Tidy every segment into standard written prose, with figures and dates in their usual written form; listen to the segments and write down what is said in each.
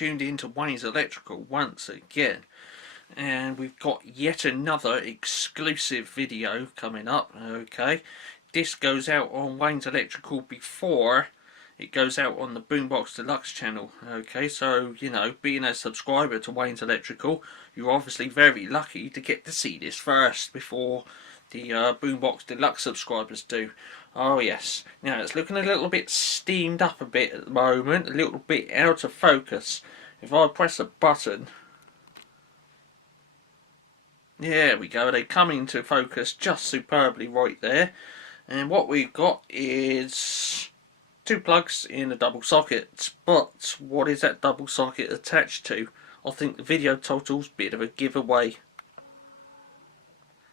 tuned into Wayne's Electrical once again, and we've got yet another exclusive video coming up. Okay, this goes out on Wayne's Electrical before it goes out on the BoomBoxDeluxe channel. Okay, so you know, being a subscriber to Wayne's Electrical, you're obviously very lucky to get to see this first before the BoomBoxDeluxe subscribers do. Oh yes, now it's looking a little bit steamed up a bit at the moment, a little bit out of focus. If I press a button, there we go, they come into focus just superbly right there. And what we've got is two plugs in a double socket, but what is that double socket attached to? I think the video title's a bit of a giveaway.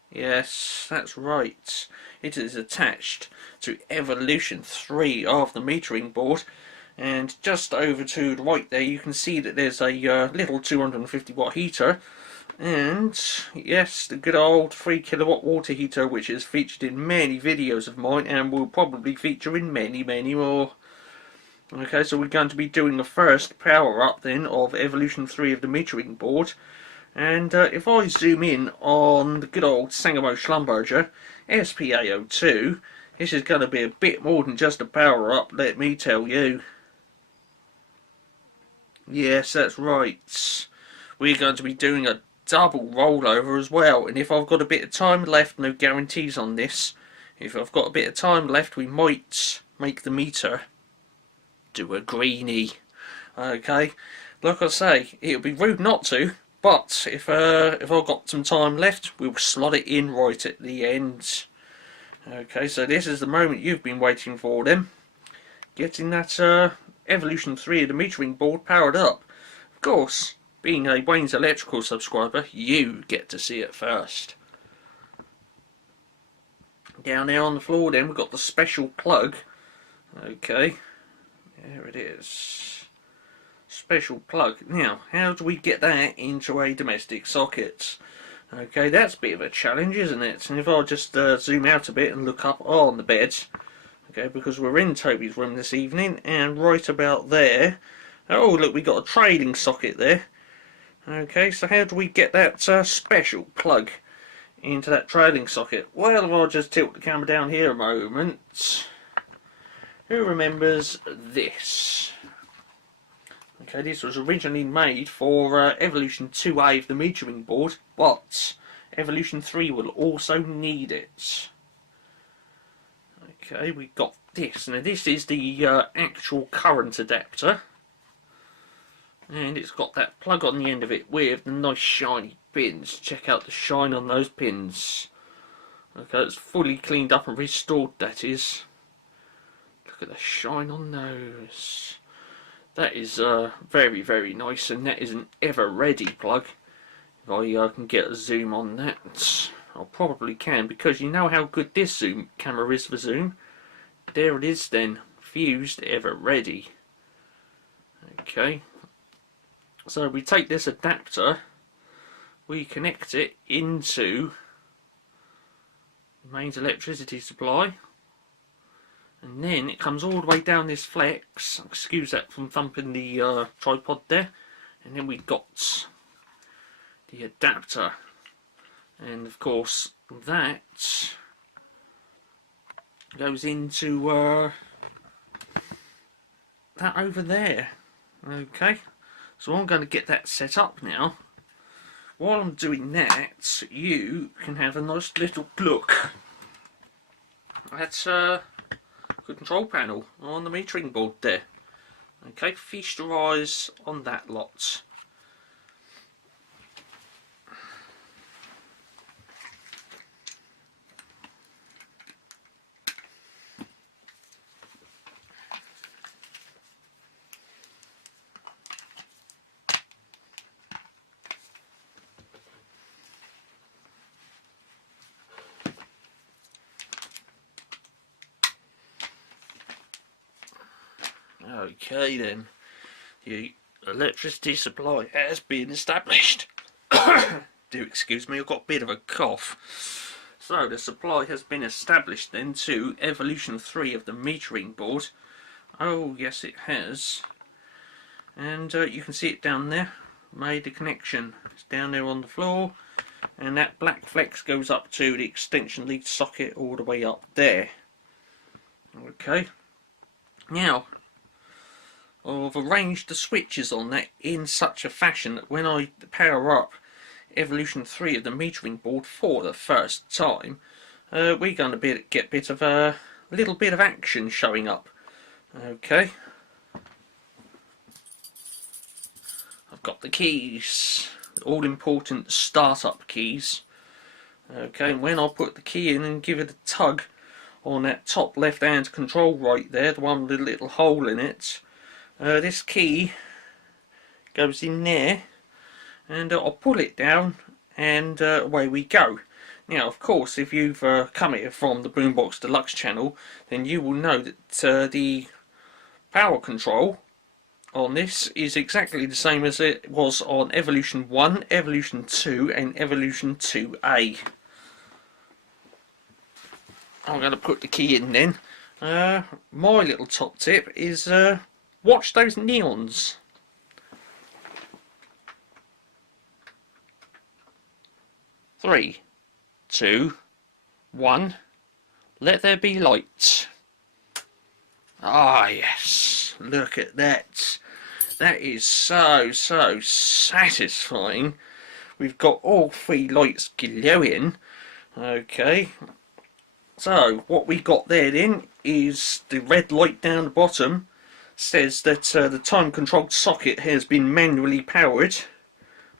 Yes, that's right. It is attached to Evolution 3 of the metering board, and just over to the right there you can see that there's a little 250 watt heater, and yes, the good old 3 kilowatt water heater, which is featured in many videos of mine and will probably feature in many more. Okay, so we're going to be doing the first power up then of Evolution 3 of the metering board. And if I zoom in on the good old Sangamo Schlumberger SPA02, this is going to be a bit more than just a power up, let me tell you. Yes, that's right. We're going to be doing a double rollover as well, and if I've got a bit of time left, no guarantees on this, if I've got a bit of time left, we might make the meter do a greenie. Okay, like I say, it would be rude not to. But if I've got some time left, we'll slot it in right at the end. Okay, so this is the moment you've been waiting for then. Getting that Evolution 3 of the metering board powered up. Of course, being a Wayne's Electrical subscriber, you get to see it first. Down there on the floor then, we've got the special plug. Okay, there it is. Special plug. Now, how do we get that into a domestic socket? Okay, that's a bit of a challenge, isn't it? And if I just zoom out a bit and look up on the bed, okay, because we're in Toby's room this evening, and right about there, oh look, we got a trailing socket there. Okay, so how do we get that special plug into that trailing socket? Well, if I just tilt the camera down here a moment, who remembers this? Okay, this was originally made for Evolution 2A of the metering board, but Evolution 3 will also need it. Okay, we got this. Now this is the actual current adapter, and it's got that plug on the end of it with the nice shiny pins. Check out the shine on those pins. Okay, it's fully cleaned up and restored, that is. Look at the shine on those. That is very nice, and that is an ever-ready plug. If I can get a zoom on that, I probably can, because you know how good this zoom camera is for zoom. There it is then, fused, ever-ready. Okay, so we take this adapter, we connect it into the mains electricity supply, and then it comes all the way down this flex. Excuse that from thumping the tripod there. And then we've got the adapter, and of course that goes into that over there. Okay, so I'm going to get that set up now. While I'm doing that, you can have a nice little look at control panel on the metering board there. Okay, feast your eyes on that lot. Okay then, the electricity supply has been established. Do excuse me, I've got a bit of a cough. So the supply has been established then to Evolution 3 of the metering board. Oh yes it has. and you can see it down there. Made the connection. It's down there on the floor, and that black flex goes up to the extension lead socket all the way up there. Okay, now I've arranged the switches on that in such a fashion that when I power up Evolution 3 of the metering board for the first time, we're going to get a bit of a little bit of action showing up. Okay, I've got the keys, the all important startup keys. Okay, and when I put the key in and give it a tug on that top left hand control right there, the one with the little hole in it, this key goes in there, and I'll pull it down, and away we go. Now, of course, if you've come here from the BoomBoxDeluxe channel, then you will know that the power control on this is exactly the same as it was on Evolution 1, Evolution 2 and Evolution 2A. I'm going to put the key in then. My little top tip is watch those neons. 3, 2, 1, let there be light. Ah yes, look at that. That is so satisfying. We've got all 3 lights glowing. Okay, so what we got there then is the red light down the bottom says that the time controlled socket has been manually powered.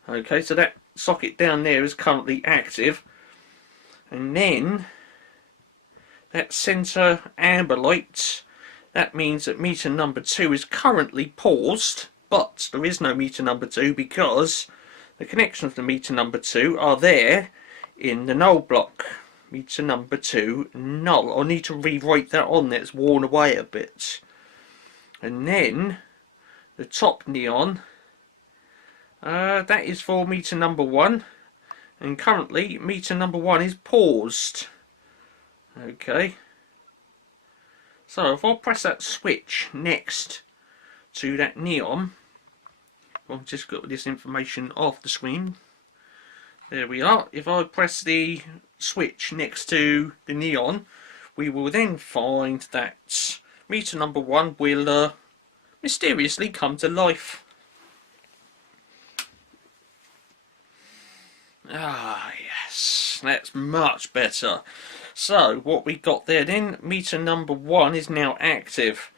Okay, so that socket down there is currently active, and then that centre amber light, that means that meter number 2 is currently paused, but there is no meter number 2 because the connections to meter number 2 are there in the null block. Meter number 2 null. I need to rewrite that on there, it's worn away a bit. And then the top neon, that is for meter number 1, and currently meter number 1 is paused. Okay, so if I press that switch next to that neon, I've just got this information off the screen. There we are. If I press the switch next to the neon, we will then find that meter number 1 will mysteriously come to life. Ah yes, that's much better. So what we got there then, meter number 1 is now active.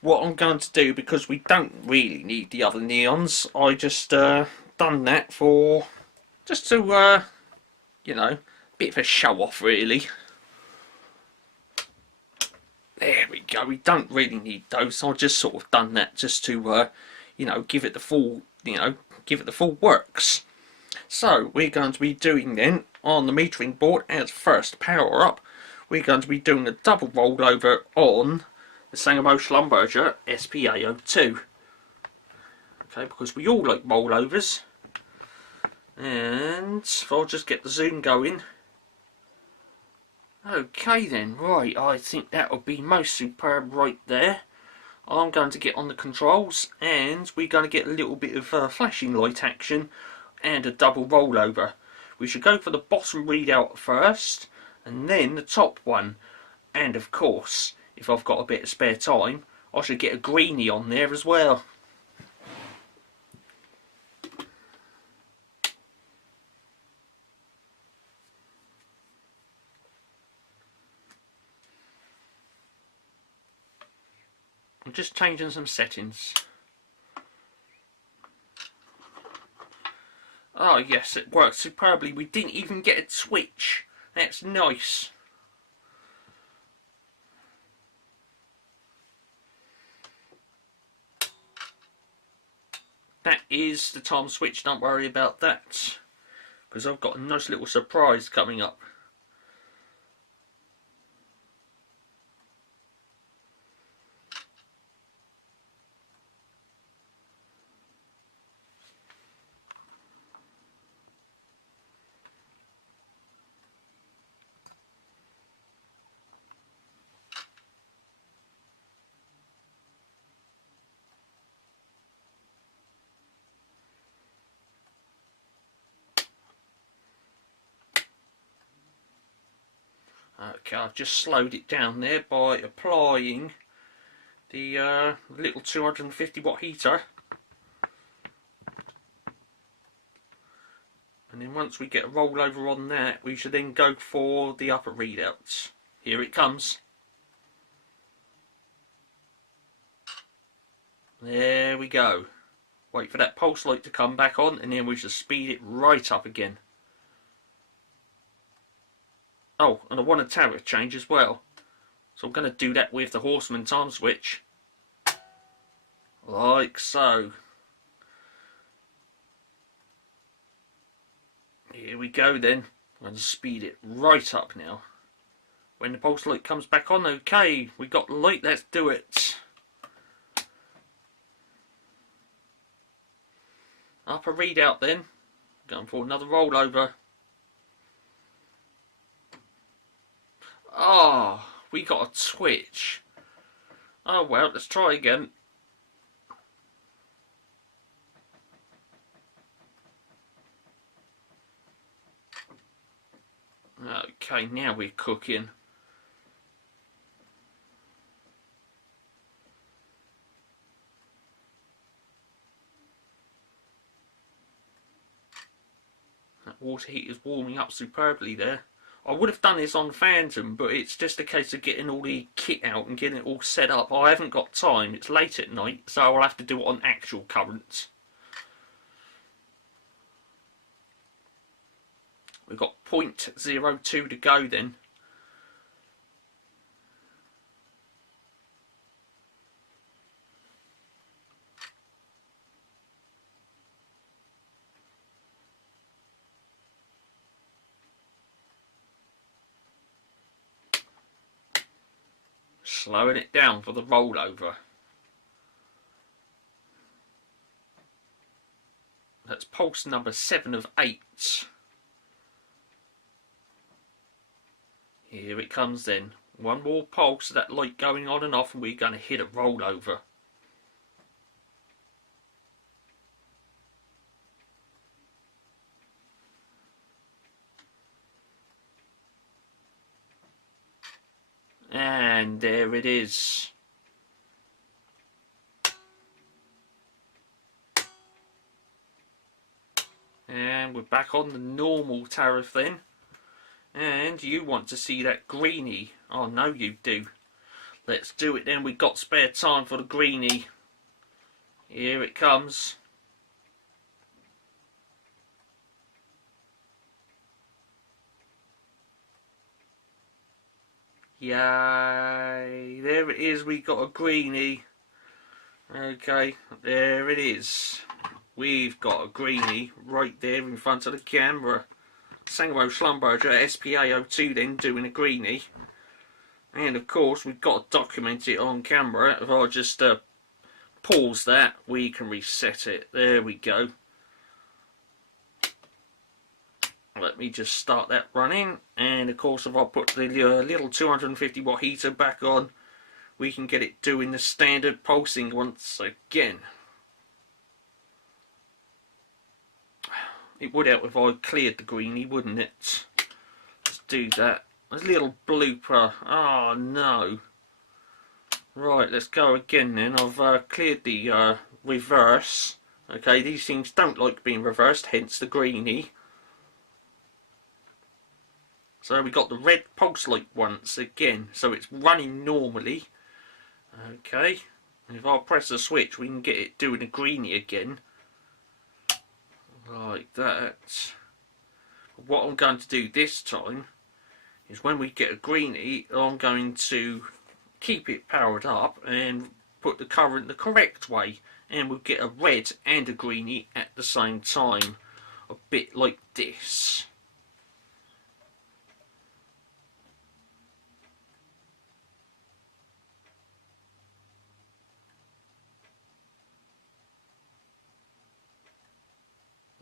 What I'm going to do, because we don't really need the other neons, I just done that for just to you know, bit of a show off really. There we go, we don't really need those, so I've just sort of done that just to you know, give it the full, you know, give it the full works. So we're going to be doing then on the metering board as first power up, we're going to be doing a double rollover on the Sangamo Schlumberger SPA02. Okay, because we all like rollovers. And if I'll just get the zoom going. Okay then, right, I think that will be most superb right there. I'm going to get on the controls, and we're going to get a little bit of flashing light action and a double rollover. We should go for the bottom readout first, and then the top one. And of course, if I've got a bit of spare time, I should get a greenie on there as well. I'm just changing some settings. Oh yes, it worked superbly. We didn't even get a twitch. That's nice. That is the time switch, don't worry about that, because I've got a nice little surprise coming up. Okay, I've just slowed it down there by applying the little 250 watt heater. And then once we get a rollover on that, we should then go for the upper readouts. Here it comes. There we go. Wait for that pulse light to come back on, and then we should speed it right up again. Oh, and I want a tariff change as well. So I'm going to do that with the Horseman time switch. Like so. Here we go then. I'm going to speed it right up now. When the pulse light comes back on, okay, we got the light, let's do it. Upper readout then. Going for another rollover. Oh, we got a twitch. Oh well, let's try again. Okay, now we're cooking. That water heat is warming up superbly there. I would have done this on Phantom, but it's just a case of getting all the kit out and getting it all set up. I haven't got time, it's late at night, so I'll have to do it on actual currents. We've got 0.02 to go then. Slowing it down for the rollover. That's pulse number 7 of 8. Here it comes then. One more pulse of that light going on and off, and we're going to hit a rollover. And there it is. And we're back on the normal tariff then. And you want to see that greenie. Oh no you do. Let's do it then. We've got spare time for the greenie. Here it comes. Yay, there it is, we got a greenie. Okay, there it is. We've got a greenie right there in front of the camera. Sangamo Schlumberger SPA02 then doing a greenie. And of course we've got to document it on camera. If I just pause that, we can reset it. There we go. Let me just start that running, and of course if I put the little 250 watt heater back on, we can get it doing the standard pulsing once again. It would help if I cleared the greenie, wouldn't it? Let's do that. There's a little blooper. Oh no. Right, let's go again then. I've cleared the reverse. Okay, these things don't like being reversed, hence the greenie. So we got the red pulse light once again, so it's running normally. Okay, and if I press the switch we can get it doing a greenie again. Like that. What I'm going to do this time is when we get a greenie, I'm going to keep it powered up and put the current the correct way, and we'll get a red and a greenie at the same time. A bit like this.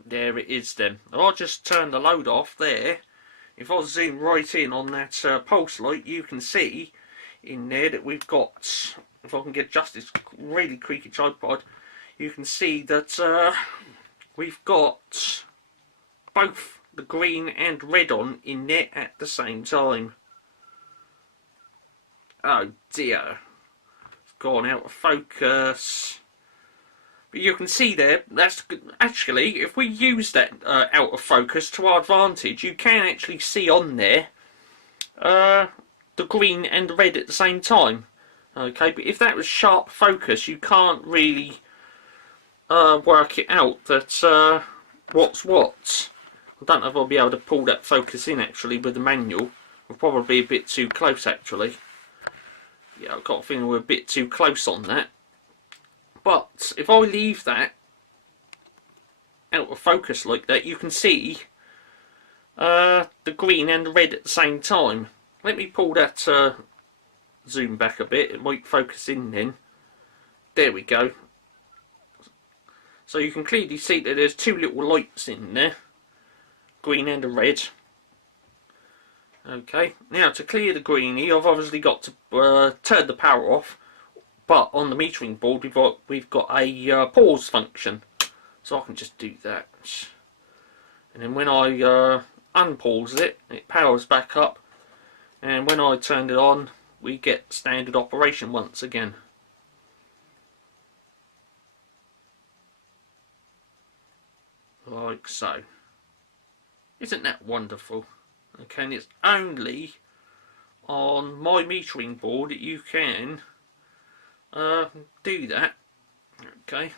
There it is then. I'll just turn the load off there. If I zoom right in on that pulse light, you can see in there that we've got, if I can get just this really creaky tripod, you can see that we've got both the green and red on in there at the same time. Oh dear, it's gone out of focus. But you can see there, that's actually, if we use that out of focus to our advantage, you can actually see on there the green and the red at the same time. Okay, but if that was sharp focus, you can't really work it out that what's what. I don't know if I'll be able to pull that focus in actually with the manual. We're probably a bit too close actually. Yeah, I've got a feeling we're a bit too close on that. But if I leave that out of focus like that, you can see the green and the red at the same time. Let me pull that zoom back a bit. It might focus in then. There we go. So you can clearly see that there's two little lights in there, green and a red. Okay, now to clear the greenie, I've obviously got to turn the power off. But on the metering board, we've got a pause function, so I can just do that. And then when I unpause it, it powers back up. And when I turn it on, we get standard operation once again. Like so. Isn't that wonderful? Okay, and it's only on my metering board that you can do that. Okay.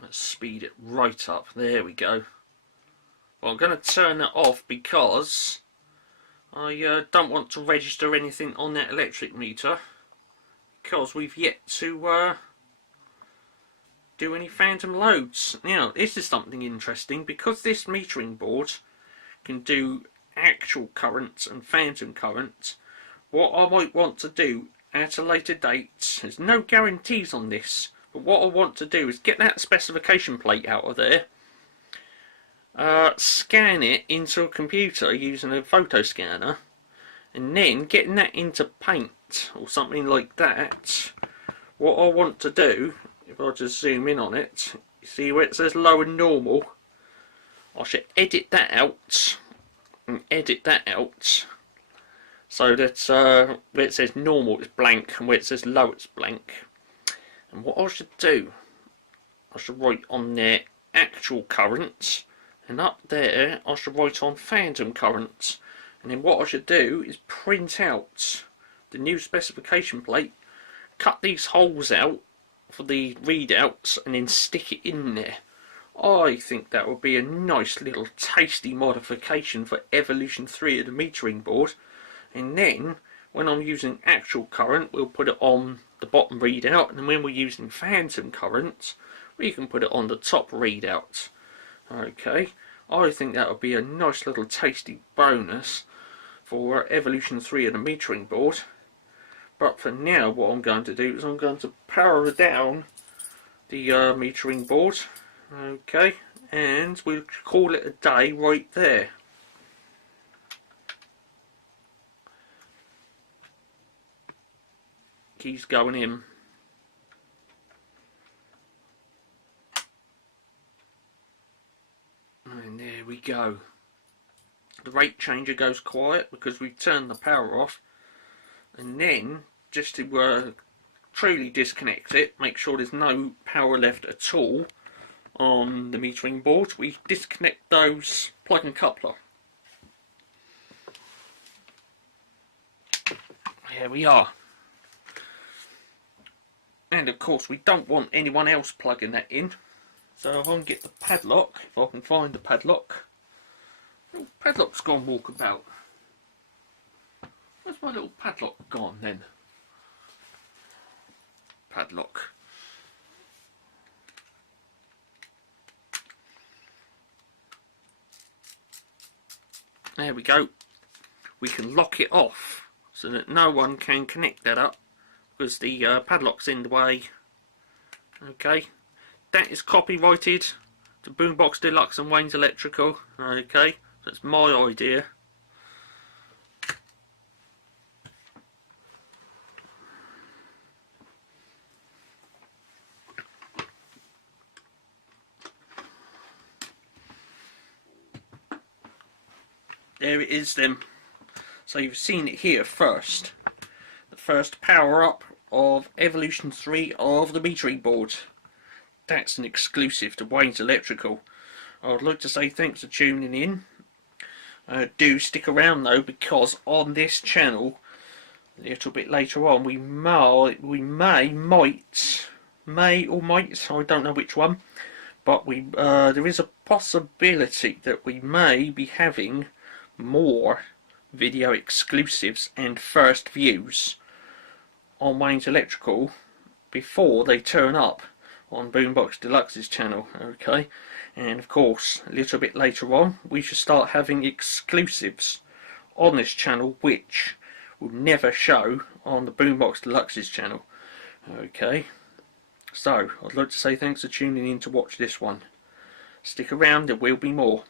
Let's speed it right up. There we go. Well, I'm going to turn that off because I don't want to register anything on that electric meter, because we've yet to do any phantom loads. Now, this is something interesting, because this metering board can do actual currents and phantom currents. What I might want to do at a later date, there's no guarantees on this, but what I want to do is get that specification plate out of there, scan it into a computer using a photo scanner, and then getting that into Paint or something like that. What I want to do, if I just zoom in on it, you see where it says low and normal, I should edit that out and edit that out so that where it says normal it's blank and where it says low it's blank. And what I should do, I should write on there actual currents, and up there I should write on phantom currents. And then what I should do is print out the new specification plate, cut these holes out for the readouts, and then stick it in there. I think that would be a nice little tasty modification for Evolution 3 of the metering board. And then when I'm using actual current, we'll put it on the bottom readout, and then when we're using phantom currents, we can put it on the top readout. Okay, I think that would be a nice little tasty bonus for Evolution 3 of the metering board. But for now, what I'm going to do is I'm going to power down the metering board. Okay, and we'll call it a day right there. Keys going in. And there we go. The rate changer goes quiet because we've turned the power off. And then, just to truly disconnect it, make sure there's no power left at all on the metering board, we disconnect those plug and coupler. Here we are. And of course we don't want anyone else plugging that in, so if I can get the padlock, if I can find the padlock. Oh, padlock's gone walkabout. Where's my little padlock gone then? Padlock. There we go. We can lock it off so that no one can connect that up because the padlock's in the way. Okay, that is copyrighted to BoomBoxDeluxe and Wayne's Electrical. Okay, that's my idea. there it is then. So you've seen it here first. The first power up of Evolution 3 of the metering board. That's an exclusive to Wayne's Electrical. I would like to say thanks for tuning in. Do stick around though, because on this channel, a little bit later on, we might, I don't know which one, but there is a possibility that we may be having more video exclusives and first views on Wayne's Electrical before they turn up on BoomBoxDeluxe's channel. Okay, and of course a little bit later on we should start having exclusives on this channel which will never show on the BoomBoxDeluxe's channel. Okay, so I'd like to say thanks for tuning in to watch this one. Stick around, there will be more.